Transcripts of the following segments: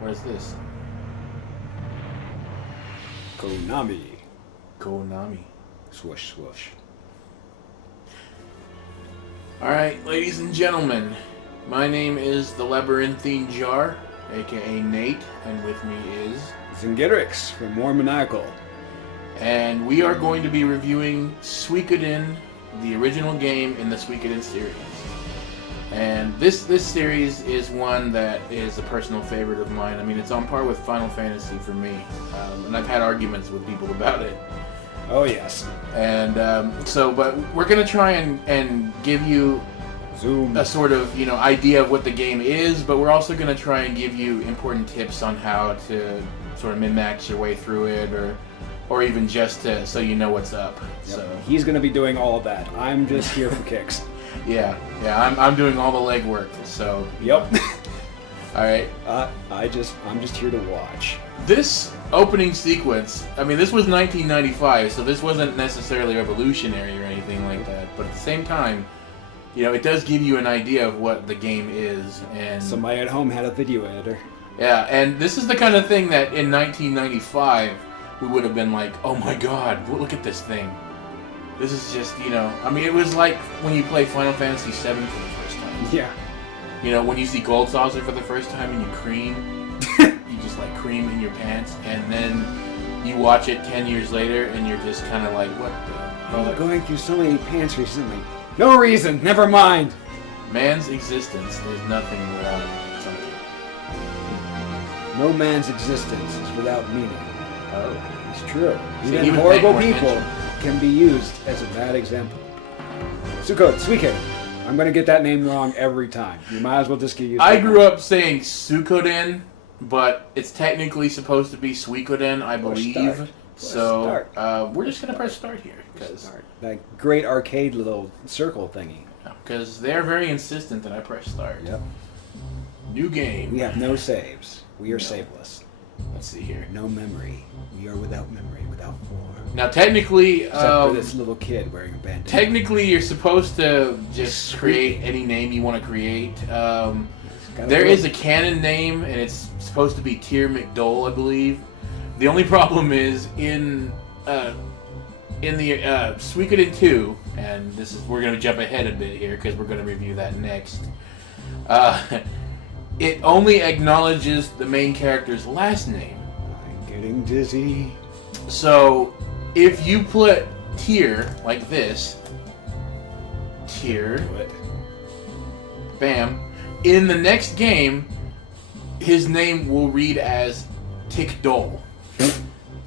What is this? Konami. Konami. Swoosh, swoosh. Alright, ladies and gentlemen, my name is the Labyrinthine Jar, aka Nate, and with me is... Zingidrix from More Maniacal. And we are going to be reviewing Suikoden, the original game in the Suikoden series. And this series is one that is a personal favorite of mine. I mean, it's on par with Final Fantasy for me. And I've had arguments with people about it. Oh, yes. And but we're going to try and give you Zoom. a sort of, idea of what the game is, but we're also going to try and give you important tips on how to sort of min-max your way through it, or even just so you know what's up. Yep. So He's going to be doing all of that. I'm just here for kicks. yeah, I'm doing all the legwork. So Yep. all right. I'm just here to watch. This opening sequence, I mean, this was 1995, so this wasn't necessarily revolutionary or anything like that. But at the same time, it does give you an idea of what the game is. And Somebody at home had a video editor. yeah, and this is the kind of thing that in 1995 we would have been like, oh my god, look at this thing. This is just, I mean, it was like when you play Final Fantasy VII for the first time. Yeah. When you see Gold Saucer for the first time and you cream, you just like cream in your pants, and then you watch it 10 years later and you're just kind of like, what the I'm fuck? going through so many pants recently. No reason. Never mind. Man's existence, there's nothing without something. No man's existence is without meaning. Oh. It's true. So Even even horrible paying more people attention. can be used as a bad example. Suikoden. I'm going to get that name wrong every time. You might as well just get used to it. I grew up saying Suikoden, but it's technically supposed to be Suikoden, I believe. start. So we're just gonna press start here because That great arcade little circle thingy. they're very insistent that I press start. Yep. New game. We have no saves. We are No. saveless. Let's see here. No memory. We are without memory, without form. Now, technically, Except for this little kid wearing a bandana. technically, you're supposed to just create any name you want to create. There is a canon name, and it's supposed to be Tyr McDole, I believe. The only problem is in the Suikoden 2, and we're going to jump ahead a bit here because we're going to review that next. It only acknowledges the main character's last name. I'm getting dizzy. So if you put Tyr like this, Tyr, Do it. bam, in the next game, his name will read as Tickdole.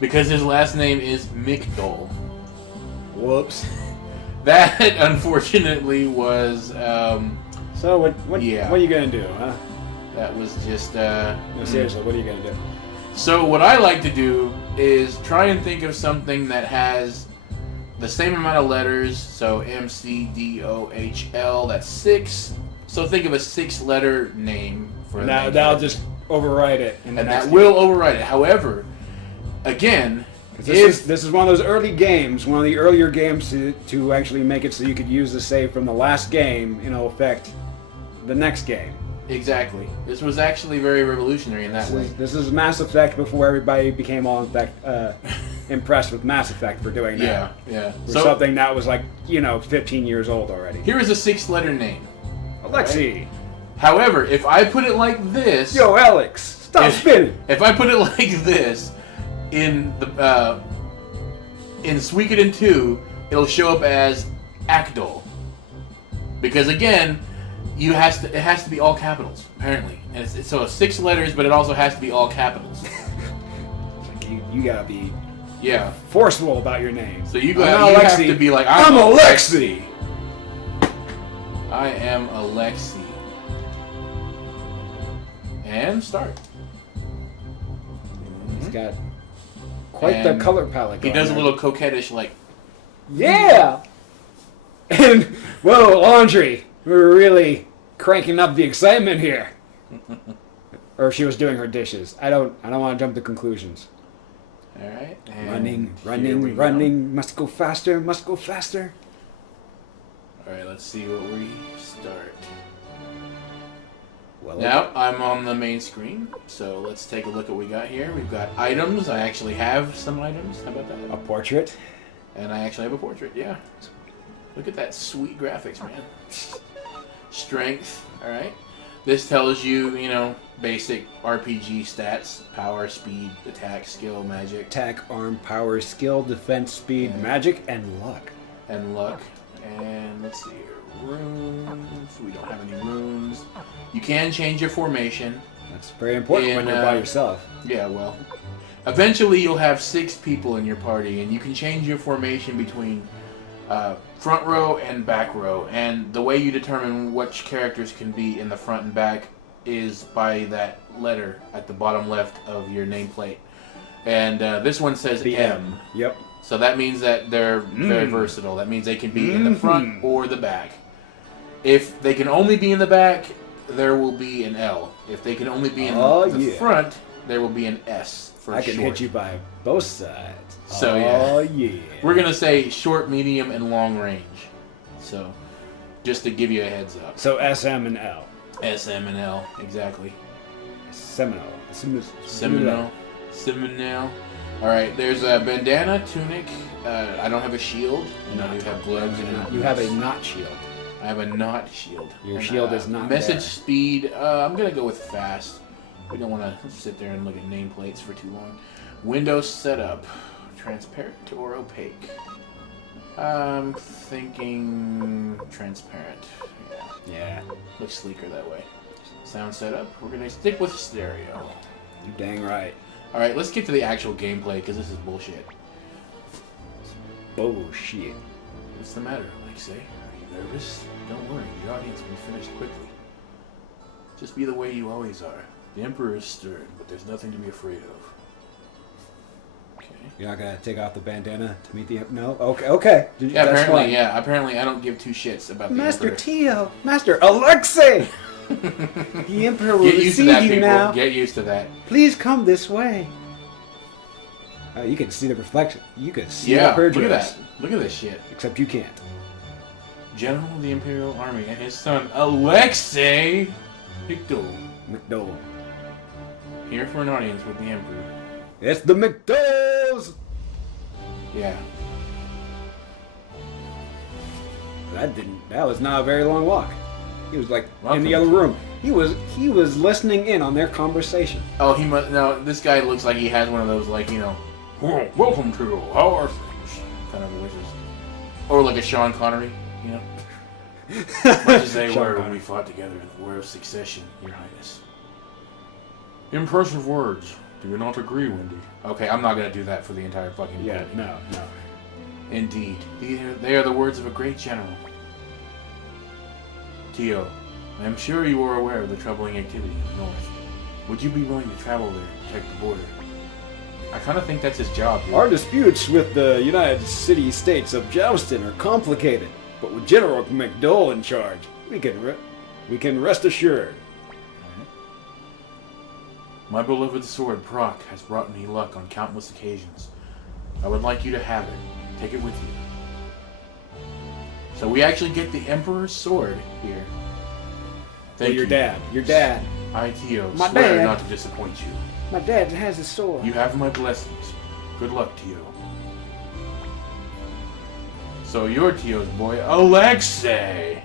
Because his last name is McDole. Whoops. That, unfortunately, was, So what are you gonna do, huh? that was just, No, seriously, what are you gonna do? So what I like to do is try and think of something that has the same amount of letters, so MCDOHL, that's 6. So think of a 6-letter name for a Now name. that'll just override it. In the And next that game. will override it. However, again, 'Cause this is one of those early games, one of the earlier games to actually make it so you could use the save from the last game, affect the next game. exactly. This was actually very revolutionary in that way. This is Mass Effect before everybody became all impressed with Mass Effect for doing Yeah, that. yeah. For So something that was 15 years old already. here is a 6-letter name. Alexei. However, if I put it like this, Yo, Alex, stop spinning. if I put it like this in the in Suikoden 2, it'll show up as Akdol. Because again, it has to be all capitals apparently, and so it's 6 letters, but it also has to be all capitals. You gotta be Yeah. forceful about your name. So you I'm go. not You have Alexei. to be like, I'm Alexei. I am Alexei. And start. He's got quite the And color palette. He going does a there. little coquettish like. Yeah. And whoa, laundry. We're really cranking up the excitement here. Or she was doing her dishes. I don't want to jump to conclusions. All right. Running. Must go faster. All right. Let's see what we start. Well, Now, I'm on the main screen, so let's take a look at what we got here. We've got items. I actually have some items. How about a that? portrait. And I actually have a portrait, yeah. Look at that sweet graphics, man. Strength, alright. This tells you, you know, basic RPG stats. Power, speed, attack, skill, magic. Attack, arm, power, skill, defense, speed, magic, and luck. And luck. And let's see here. Runes. We don't have any runes. You can change your formation. That's very important when you're by yourself. Yeah, well. Eventually you'll have 6 people in your party, and you can change your formation between front row and back row. And the way you determine which characters can be in the front and back is by that letter at the bottom left of your nameplate. And this one says The M. Yep. So that means that they're very versatile. That means they can be in the front or the back. If they can only be in the back, there will be an L. If they can only be in the front, there will be an S for I can short. hit you by both sides. So yeah. We're going to say short, medium, and long range. So just to give you a heads up. So SM and L. SM and L, exactly. Seminole. Seminole. Alright, there's a bandana, tunic. I don't have a shield. And I do have gloves. And you have a not shield. I have a not shield. Your shield is not message there. speed. I'm gonna go with fast. We don't want to sit there and look at nameplates for too long. Windows setup, transparent or opaque. I'm thinking transparent. Yeah. Looks sleeker that way. Sound setup. We're gonna stick with stereo. You dang right. All right, let's get to the actual gameplay because this is bullshit. Bullshit. What's the matter, Alexei? Are you nervous? Don't worry, the audience will be finished quickly. Just be the way you always are. The Emperor is stern, but there's nothing to be afraid of. Okay. You're not gonna take off the bandana to meet the... No? Okay, okay. Yeah, That's apparently, fine. yeah. Apparently, I don't give 2 shits about the Master Emperor. Tio! Master Alexei! The Emperor will Get used to receive that, you people. now. Get used to that. Please come this way. You can see the reflection. You can see Yeah, her look at dress. that. Look at this shit. Except you can't. General of the Imperial Army and his son, Alexei McDowell. here for an audience with the Emperor. It's the McDowells! Yeah. That was not a very long walk. He was like in the Welcome. other room. He was listening in on their conversation. Oh, he must. No, this guy looks like he has one of those, like, you know, welcome to how are things kind of voices, or like a Sean Connery, you know. Much as they were when we fought together in the War of Succession, Your Highness. Impressive words. Do you not agree, Wendy? Okay, I'm not gonna do that for the entire fucking Yeah, movie. no. Indeed, they are the words of a great general. Tio, I am sure you are aware of the troubling activity in the north. Would you be willing to travel there to protect the border? I kind of think that's his job, dude. Our disputes with the United States of Joustin are complicated, but with General McDowell in charge, we can rest assured. My beloved sword, Proc, has brought me luck on countless occasions. I would like you to have it. Take it with you. So we actually get the Emperor's sword here. Thank Your you. dad. I, Tio, My swear dad. not to disappoint you. My dad has a sword. You have my blessings. Good luck, Tio. So you're Tio's boy, Alexei!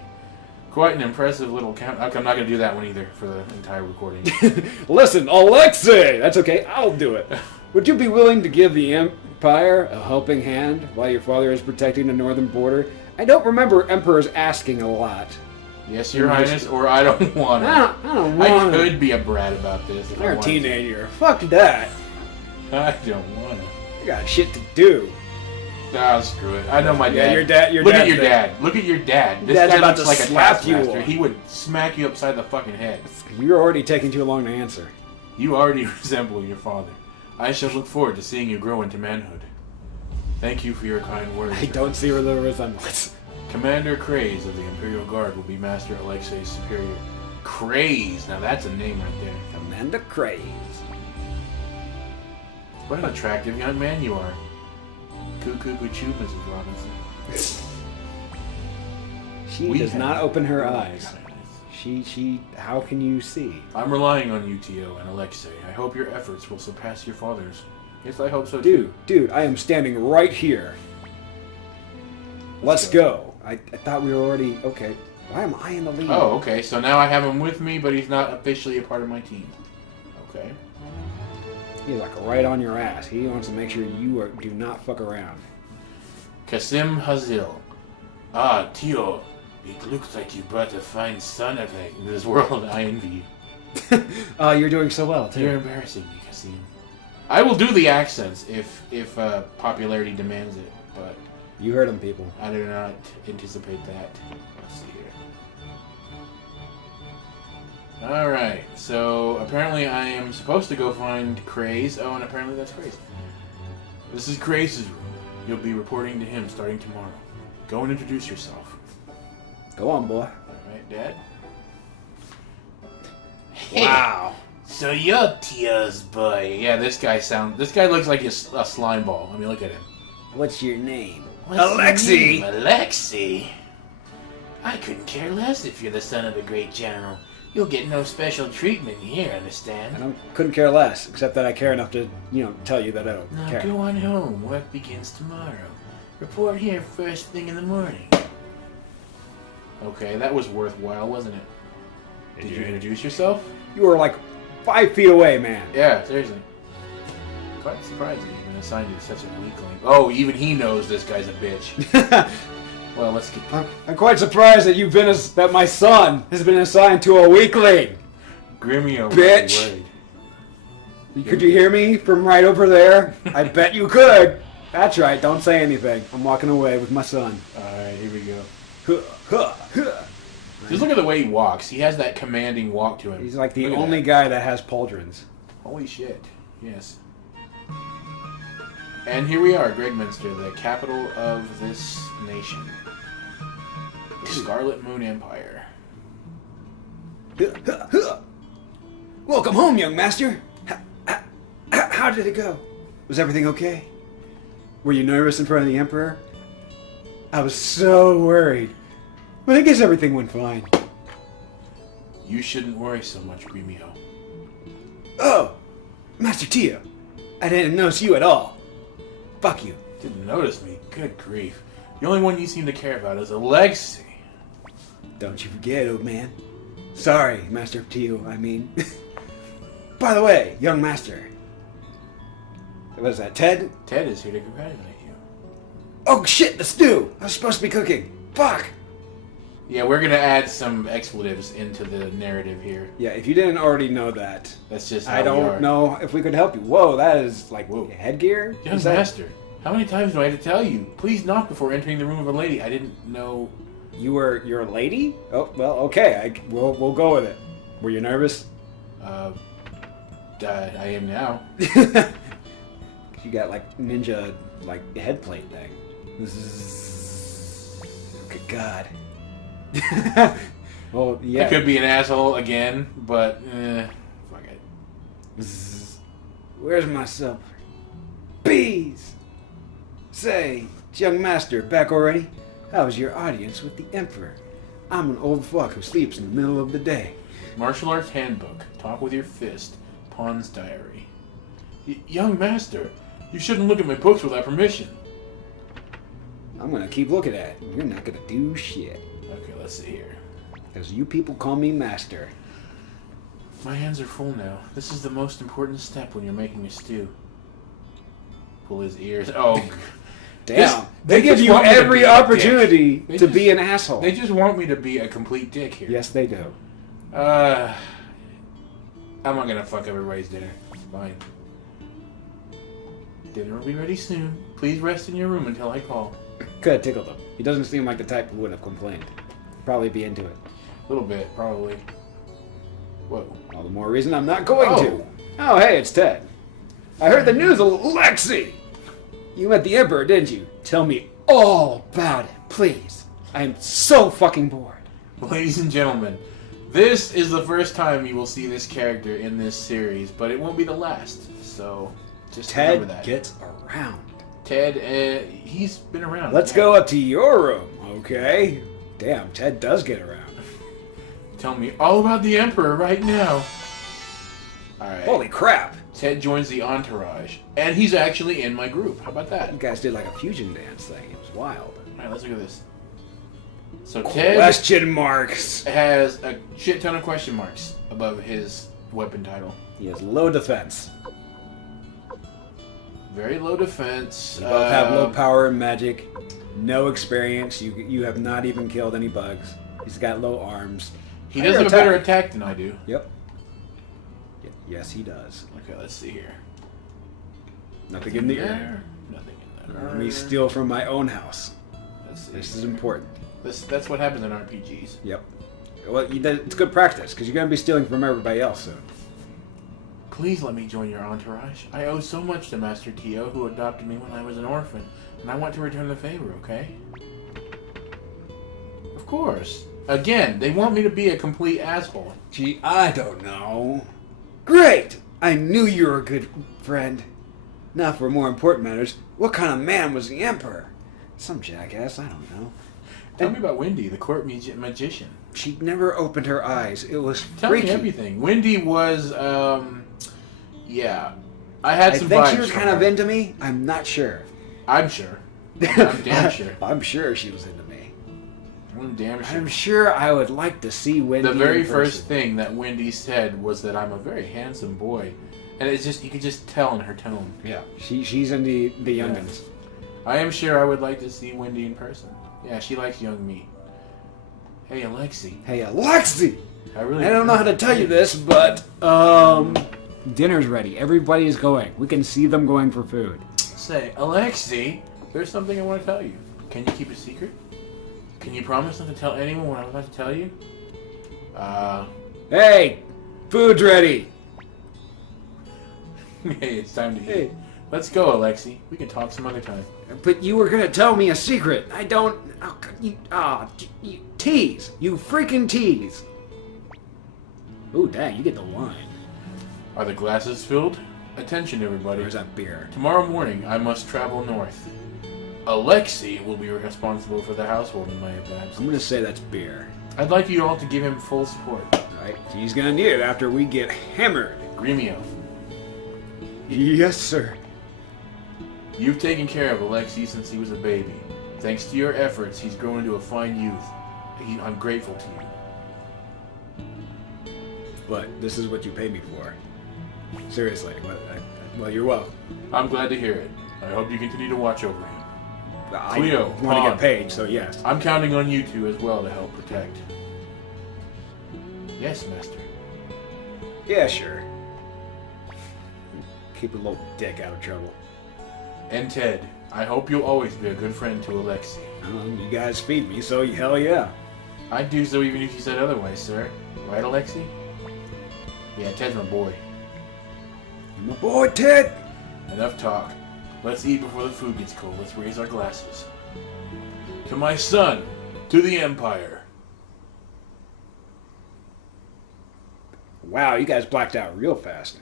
Quite an impressive little count. I'm not going to do that one either for the entire recording. Listen, Alexei! That's okay, I'll do it. Would you be willing to give the Empire a helping hand while your father is protecting the northern border? I don't remember emperors asking a lot. Yes, Your Highness, or I don't want to. I don't want to. could be a brat about this if I You're a wanted to. teenager. Fuck that. I don't want to. I got shit to do. Ah, screw it. I know my Yeah, dad. your Look dad's at your there. dad. Look at your dad. This Dad's guy about looks to like a slap you. taskmaster. He would smack you upside the fucking head. You're already taking too long to answer. You already resemble your father. I shall look forward to seeing you grow into manhood. Thank you for your kind words. I don't see where the resemblance. Commander Craze of the Imperial Guard will be Master Alexei's superior. Craze! Now that's a name right there. Commander Craze. What an attractive young man you are. Cuckoo choo, Mrs. Robinson. She does not open her eyes. How can you see? I'm relying on you, Tio and Alexei. I hope your efforts will surpass your father's. Yes, I hope so too. Dude, I am standing right here. Let's go. I thought we were already... Okay. Why am I in the lead? Oh, okay. So now I have him with me, but he's not officially a part of my team. Okay. He's like right on your ass. He wants to make sure you do not fuck around. Kasim Hazil. Ah, Tio. It looks like you brought a fine son of this world. I envy you. You're doing so well, too. You're embarrassing me, Kasim. I will do the accents if popularity demands it, but... You heard him, people. I do not anticipate that. Let's see here. Alright, so apparently I am supposed to go find Craze. Oh, and apparently that's Craze. This is Craze's room. You'll be reporting to him starting tomorrow. Go and introduce yourself. Go on, boy. Alright, Dad? Wow. So you're Tio's boy. Yeah, this guy looks like a slime ball. I mean, look at him. What's your name? What's Alexei! your name? Alexei? I couldn't care less if you're the son of a great general. You'll get no special treatment here, understand? Couldn't care less, except that I care enough to, tell you that I don't Now care. go on home. Work begins tomorrow. Report here first thing in the morning. Okay, that was worthwhile, wasn't it? Did you introduce yourself? You were like 5 feet away, man. Yeah, seriously. Quite surprised that you've been assigned to such a weakling. Oh, even he knows this guy's a bitch. Well, let's get... I'm quite surprised that that my son has been assigned to a weakling. Grimmio Bitch. Could you hear me from right over there? I bet you could. That's right, don't say anything. I'm walking away with my son. Alright, here we go. Just look at the way he walks. He has that commanding walk to him. He's like the only guy that has pauldrons. Holy shit. Yes. And here we are, Gregminster, the capital of this nation. The Scarlet Moon Empire. Welcome home, young master. How did it go? Was everything okay? Were you nervous in front of the Emperor? I was so worried. But I guess everything went fine. You shouldn't worry so much, Gremio. Oh! Master Tio. I didn't notice you at all. Fuck you. Didn't notice me? Good grief. The only one you seem to care about is Alexei. Don't you forget, old man. Sorry, Master Tio, I mean. By the way, young master. What is that, Ted? Ted is here to congratulate you. Oh shit, the stew! I was supposed to be cooking. Fuck! Yeah, we're gonna add some expletives into the narrative here. Yeah, if you didn't already know that, That's just how I we are. don't know if we could help you. Whoa, that is like Whoa. headgear? Young Is that- master, how many times do I have to tell you? Please knock before entering the room of a lady. I didn't know... You're a lady? Oh, well, okay. We'll go with it. Were you nervous? I am now. You got like ninja head plate thing. Good God. Well, yeah. I could be an asshole again, but fuck it. Where's my supper? Bees! Say, young master, back already? How was your audience with the Emperor? I'm an old fuck who sleeps in the middle of the day. Martial Arts Handbook. Talk with your fist. Pawn's Diary. Young master, you shouldn't look at my books without permission. I'm gonna keep looking at it. You're not gonna do shit. Okay, let's see here. Because you people call me master. My hands are full now. This is the most important step when you're making a stew. Pull his ears. Oh, Damn. they They give just you want me to every be a opportunity dick. They to just- be an asshole. they just want me to be a complete dick here. Yes, they do. I'm not gonna fuck everybody's dinner. Fine. Dinner will be ready soon. Please rest in your room until I call. Could have tickled him. He doesn't seem like the type who would have complained. Probably be into it. A little bit, probably. Whoa. All the more reason I'm not going Oh. to. Oh, hey, it's Ted. I heard the news, Alexei! You met the Emperor, didn't you? Tell me all about it, please. I am so fucking bored. Ladies and gentlemen, this is the first time you will see this character in this series, but it won't be the last. So, just remember Ted that. gets around. Ted, he's been around. Let's yeah. go up to your room, okay? Damn, Ted does get around. Tell me all about the Emperor right now. Alright. Holy crap! Ted joins the entourage. And he's actually in my group. How about that? You guys did like a fusion dance thing. It was wild. Alright, let's look at this. So Ted Question marks. has a shit ton of question marks above his weapon title. He has low defense. Very low defense. You both have low power and magic. No experience. You have not even killed any bugs. He's got low arms. He does have a better attack than I do. Yep. Yes, he does. Okay, let's see here. Nothing in the air. Nothing in there. Let me steal from my own house. Let's see. This is important. That's what happens in RPGs. Yep. Well, it's good practice because you're going to be stealing from everybody else soon. Please let me join your entourage. I owe so much to Master Tio, who adopted me when I was an orphan, and I want to return the favor, okay? Of course. Again, they want me to be a complete asshole. Gee, I don't know. Great! I knew you were a good friend. Now for more important matters, what kind of man was the Emperor? Some jackass, I don't know. Tell me about Wendy, the court magician. She never opened her eyes. It was Tell freaky. me everything. Wendy was, yeah. I had some I think vibes she was from kind of her. into me. I'm not sure. I'm sure. I'm damn sure. I'm sure she was into me. I'm damn sure. I'm sure I would like to see Wendy The very in first person. thing that Wendy said was that I'm a very handsome boy. And it's just, you could just tell in her tone. Yeah, she's into the youngins. I am sure I would like to see Wendy in person. Yeah, she likes young meat. Hey, Alexei. Hey, Alexei! I don't know how to tell you this, but, dinner's ready. Everybody's going. We can see them going for food. Say, Alexei, there's something I want to tell you. Can you keep a secret? Can you promise not to tell anyone what I'm about to tell you? Hey! Food's ready! Hey, it's time to eat. Hey. Let's go, Alexei. We can talk some other time. But you were gonna tell me a secret. I don't... you tease. You freaking tease. Ooh, dang, you get the wine. Are the glasses filled? Attention, everybody. Where's that beer? Tomorrow morning, I must travel north. Alexei will be responsible for the household in my absence. I'm gonna say that's beer. I'd like you all to give him full support. Alright, he's gonna need it after we get hammered. Gremio, Yes, sir. you've taken care of Alexei since he was a baby. Thanks to your efforts, he's grown into a fine youth. I'm grateful to you. But this is what you pay me for. Seriously. Well, you're welcome. I'm glad to hear it. I hope you continue to watch over him. I Cleo, want to Pawn. get paid, so yes. I'm counting on you two as well to help protect. Yes, Master. Yeah, sure. Keep a little dick out of trouble. And Ted, I hope you'll always be a good friend to Alexei. You guys feed me, so hell yeah. I'd do so even if you said otherwise, sir. Right, Alexei? Yeah, Ted's my boy. You're my boy, Ted! Enough talk. Let's eat before the food gets cold. Let's raise our glasses. To my son, to the Empire. Wow, you guys blacked out real fast.